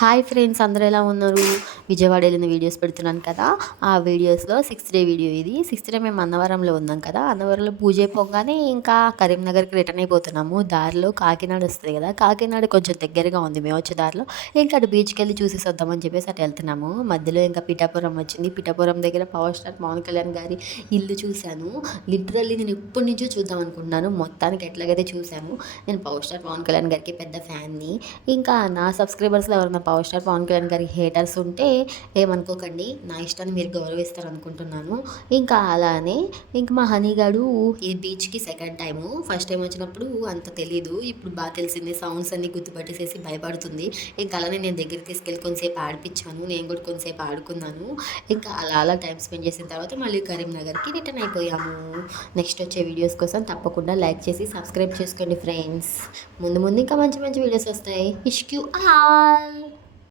Hi friends, అందరూ ఎలా ఉన్నారు? విజయవాడ వెళ్ళిన వీడియోస్ పెడుతున్నాను కదా, ఆ వీడియోస్లో 6th డే వీడియో ఇది. 6th డే మేము అన్నవరంలో ఉన్నాం కదా, అన్నవరంలో పూజ అయిపోగానే ఇంకా కరీంనగర్కి రిటర్న్ అయిపోతున్నాము. దారిలో కాకినాడ వస్తుంది కదా, కాకినాడ కొంచెం దగ్గరగా ఉంది మేము వచ్చే దారిలో. ఇంకా అటు బీచ్కి వెళ్ళి చూసేసి వద్దామని చెప్పేసి అటు వెళ్తున్నాము. మధ్యలో ఇంకా పిఠాపురం వచ్చింది. పిఠాపురం దగ్గర పవర్ స్టార్ పవన్ కళ్యాణ్ గారి ఇల్లు చూశాను. లిటరల్లీ నేను ఎప్పటి నుంచో చూద్దాం అనుకుంటున్నాను, మొత్తానికి ఎట్లాగైతే చూసాము. నేను పవర్ స్టార్ పవన్ కళ్యాణ్ గారికి పెద్ద ఫ్యాన్ని. ఇంకా నా సబ్స్క్రైబర్స్లో ఎవరైనా పవర్ స్టార్ పవన్ కళ్యాణ్ గారి హేటర్స్ ఉంటే ఏమనుకోకండి, నా ఇష్టాన్ని మీరు గౌరవిస్తారు అనుకుంటున్నాను. ఇంకా అలానే ఇంక మా హనీగాడు ఈ బీచ్కి సెకండ్ టైము. ఫస్ట్ టైం వచ్చినప్పుడు అంత తెలీదు, ఇప్పుడు బాగా తెలిసింది. సౌండ్స్ అన్ని గుర్తుపట్టేసేసి భయపడుతుంది. ఇంకా అలానే నేను దగ్గరికి తీసుకెళ్ళి కొంతసేపు ఆడిపించాను, నేను కూడా కొంతసేపు ఆడుకున్నాను. ఇంకా అలా అలా టైం స్పెండ్ చేసిన తర్వాత మళ్ళీ కరీంనగర్కి రిటర్న్ అయిపోయాము. నెక్స్ట్ వచ్చే వీడియోస్ కోసం తప్పకుండా లైక్ చేసి సబ్స్క్రైబ్ చేసుకోండి ఫ్రెండ్స్. ముందు ముందు ఇంకా మంచి మంచి వీడియోస్ వస్తాయి. ఇష్క్యూ ఆల్.